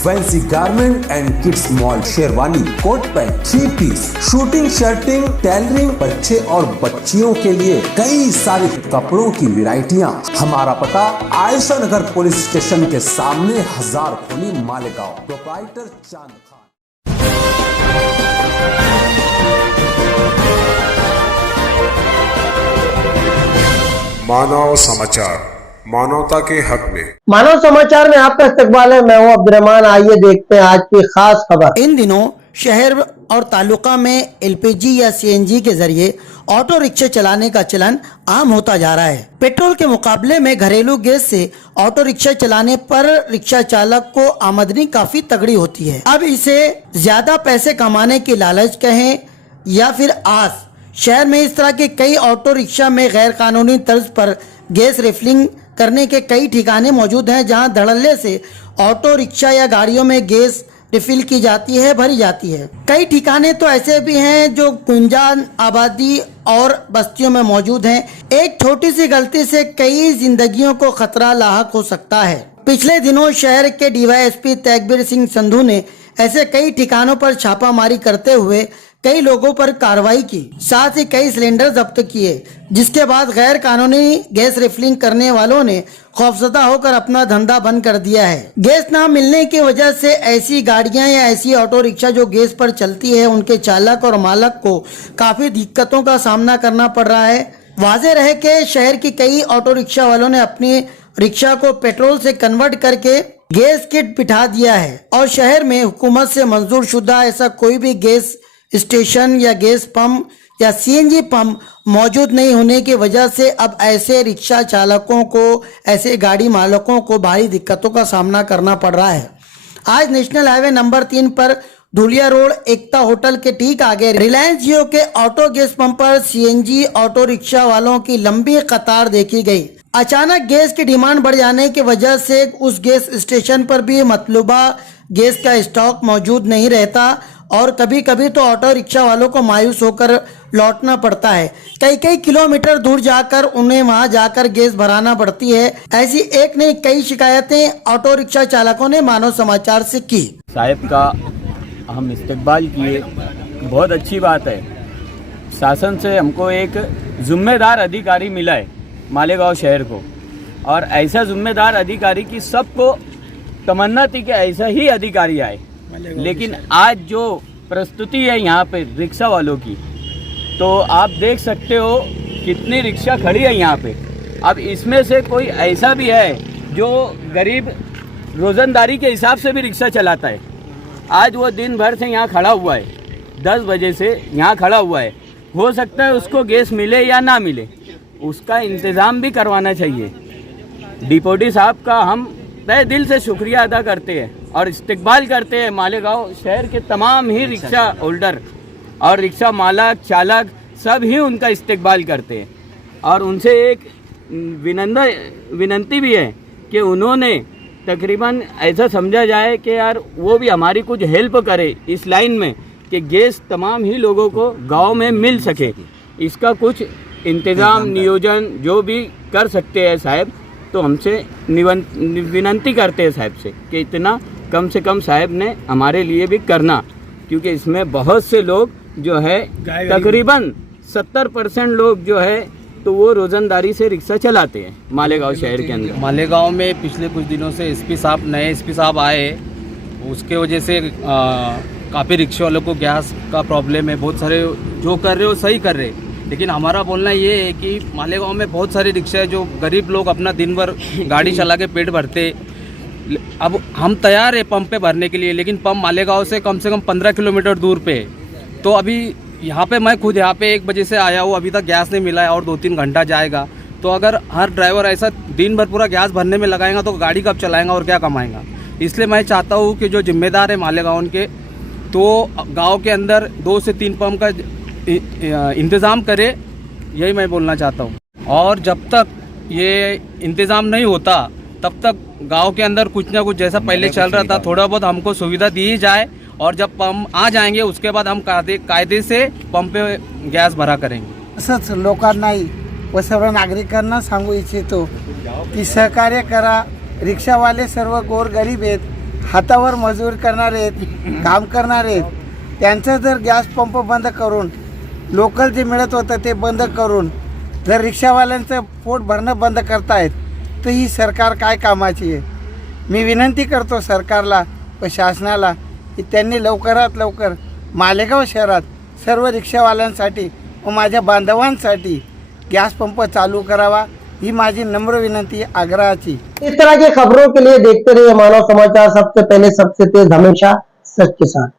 Fancy garment and kids mall, sherwani, coat pant, 3 piece, suiting, shirting, tailoring, बच्चे और बच्चियों के लिए कई सारे कपड़ों की वैरायटियां। हमारा पता आयशा नगर पुलिस स्टेशन के सामने, हजार खोली, मालेगांव। प्रोप्राइटर चांद खान। मानव समाचार, मानवता के हक में। मानव समाचार में आपका इस्तकबाल है। मैं हूं अब्दुर्रहमान। आइए देखते हैं आज की खास खबर। इन दिनों शहर और तालुका में एलपीजी या सीएनजी के जरिए ऑटो रिक्शे चलाने का चलन आम होता जा रहा है। पेट्रोल के मुकाबले में घरेलू गैस से ऑटो रिक्शा चलाने पर रिक्शा चालक को आमदनी काफी तगड़ी होती है। अब इसे ज्यादा पैसे कमाने की लालच कहें या फिर आस, शहर में इस तरह के कई ऑटो रिक्शा में गैर कानूनी तर्ज पर गैस रिफिलिंग करने के कई ठिकाने मौजूद हैं, जहां धड़ल्ले से ऑटो रिक्शा या गाड़ियों में गैस रिफिल की जाती है, भरी जाती है। कई ठिकाने तो ऐसे भी हैं जो गुंजान आबादी और बस्तियों में मौजूद हैं। एक छोटी सी गलती से कई जिंदगियों को खतरा लाहक हो सकता है। पिछले दिनों शहर के डीवाईएसपी तेगबीर सिंह संधू ने ऐसे कई ठिकानों पर छापामारी करते हुए कई लोगों पर कार्रवाई की, साथ ही कई सिलेंडर जब्त किए, जिसके बाद गैर कानूनी गैस रिफिलिंग करने वालों ने खौफजदा होकर अपना धंधा बंद कर दिया है। गैस न मिलने की वजह से ऐसी गाड़ियां या ऐसी ऑटो रिक्शा जो गैस पर चलती है, उनके चालक और मालक को काफी दिक्कतों का सामना करना पड़ रहा है। वाज़ेह रहे कि शहर की कई ऑटो रिक्शा वालों ने अपनी रिक्शा को पेट्रोल से कन्वर्ट करके गैस किट बिठा दिया है और शहर में हुकूमत से मंजूर शुदा ऐसा कोई भी गैस स्टेशन या गैस पंप या सीएनजी पंप मौजूद नहीं होने की वजह से अब ऐसे रिक्शा चालकों को, ऐसे गाड़ी मालकों को भारी दिक्कतों का सामना करना पड़ रहा है। आज नेशनल हाईवे नंबर 3 पर धुलिया रोड एकता होटल के ठीक आगे रिलायंस जियो के ऑटो गैस पंप पर सीएनजी ऑटो रिक्शा वालों की लंबी कतार देखी गई। अचानक गैस की डिमांड बढ़ जाने की वजह से उस गैस स्टेशन पर भी मतलूबा गैस का स्टॉक मौजूद नहीं रहता और कभी कभी तो ऑटो रिक्शा वालों को मायूस होकर लौटना पड़ता है। कई किलोमीटर दूर जाकर उन्हें वहां जाकर गैस भराना पड़ती है। ऐसी एक नहीं कई शिकायतें ऑटो रिक्शा चालकों ने मानव समाचार से की। साहिब का हम इस्तकबाल किए, बहुत अच्छी बात है। शासन से हमको एक जिम्मेदार अधिकारी मिला है मालेगांव शहर को, और ऐसा जिम्मेदार अधिकारी की सबको तमन्ना थी कि ऐसा ही अधिकारी आए। लेकिन आज जो प्रस्तुति है यहाँ पे रिक्शा वालों की, तो आप देख सकते हो कितनी रिक्शा खड़ी है यहाँ पे। अब इसमें से कोई ऐसा भी है जो गरीब रोज़ंदारी के हिसाब से भी रिक्शा चलाता है। आज वो दिन भर से यहाँ खड़ा हुआ है, 10 बजे से यहाँ खड़ा हुआ है। हो सकता है उसको गैस मिले या ना मिले, उसका इंतज़ाम भी करवाना चाहिए। डिप्टी साहब का हम तहे दिल से शुक्रिया अदा करते हैं और इस्तकबाल करते हैं। मालेगांव शहर के तमाम ही रिक्शा होल्डर और रिक्शा मालक, चालक सब ही उनका इस्तकबाल करते हैं और उनसे एक विनंती भी है कि उन्होंने तकरीबन ऐसा समझा जाए कि यार वो भी हमारी कुछ हेल्प करे इस लाइन में कि गैस तमाम ही लोगों को गांव में मिल सके। इसका कुछ इंतज़ाम, नियोजन जो भी कर सकते हैं साहब, तो हमसे विनंती करते हैं साहब से कि इतना कम से कम साहब ने हमारे लिए भी करना, क्योंकि इसमें बहुत से लोग जो है तकरीबन 70% लोग जो है तो वो रोज़ंदारी से रिक्शा चलाते हैं मालेगांव शहर के अंदर। मालेगांव में पिछले कुछ दिनों से नए एसपी साहब आए, उसके वजह से काफ़ी रिक्शा वालों को गैस का प्रॉब्लम है। बहुत सारे जो कर रहे हो सही कर रहे, लेकिन हमारा बोलना ये है कि मालेगांव में बहुत सारी रिक्शा है जो गरीब लोग अपना दिन भर गाड़ी चला के पेट भरते। अब हम तैयार है पंप पे भरने के लिए, लेकिन पंप मालेगांव से कम 15 किलोमीटर दूर पे है। तो अभी यहाँ पे मैं खुद यहाँ पे 1 बजे से आया हूँ, अभी तक गैस नहीं मिला है और 2-3 घंटा जाएगा। तो अगर हर ड्राइवर ऐसा दिन भर पूरा गैस भरने में लगाएगा तो गाड़ी कब चलाएगा और क्या कमाएगा। इसलिए मैं चाहता हूँ कि जो जिम्मेदार है मालेगांव के, तो गाँव के अंदर 2 से 3 पंप का इंतज़ाम करे, यही मैं बोलना चाहता हूँ। और जब तक ये इंतज़ाम नहीं होता तब तक गांव के अंदर कुछ ना कुछ जैसा पहले चल रहा था थोड़ा बहुत हमको सुविधा दी जाए, और जब पंप आ जाएंगे उसके बाद हम कायदे से पंप पे गॅस भरा करेंगे। असंच लोकांनाही व सर्व नागरिकांना सांगू इच्छितो की सहकार्य करा। रिक्षावाले सर्व गोरगरीब आहेत, हातावर मजुरी करणारे आहेत, काम करणारे आहेत, त्यांचं जर गॅस पंप बंद करून लोकल जे मिळत होतं ते बंद करून जर रिक्षावाल्यांचं पोट भरणं बंद करतायत तर ही सरकार काय कामाची आहे. मी विनंती करतो सरकारला व शासनाला की त्यांनी लवकरात लवकर मालेगाव शहरात सर्व रिक्षावाल्यांसाठी व माझ्या बांधवांसाठी गॅस पंप चालू करावा, ही माझी नम्र विनंती आग्रहाची. इस तरह की खबरों के लिए देखते रहिए मानव समाचार, सबसे पहले सबसे तेज हमेशा सच के साथ.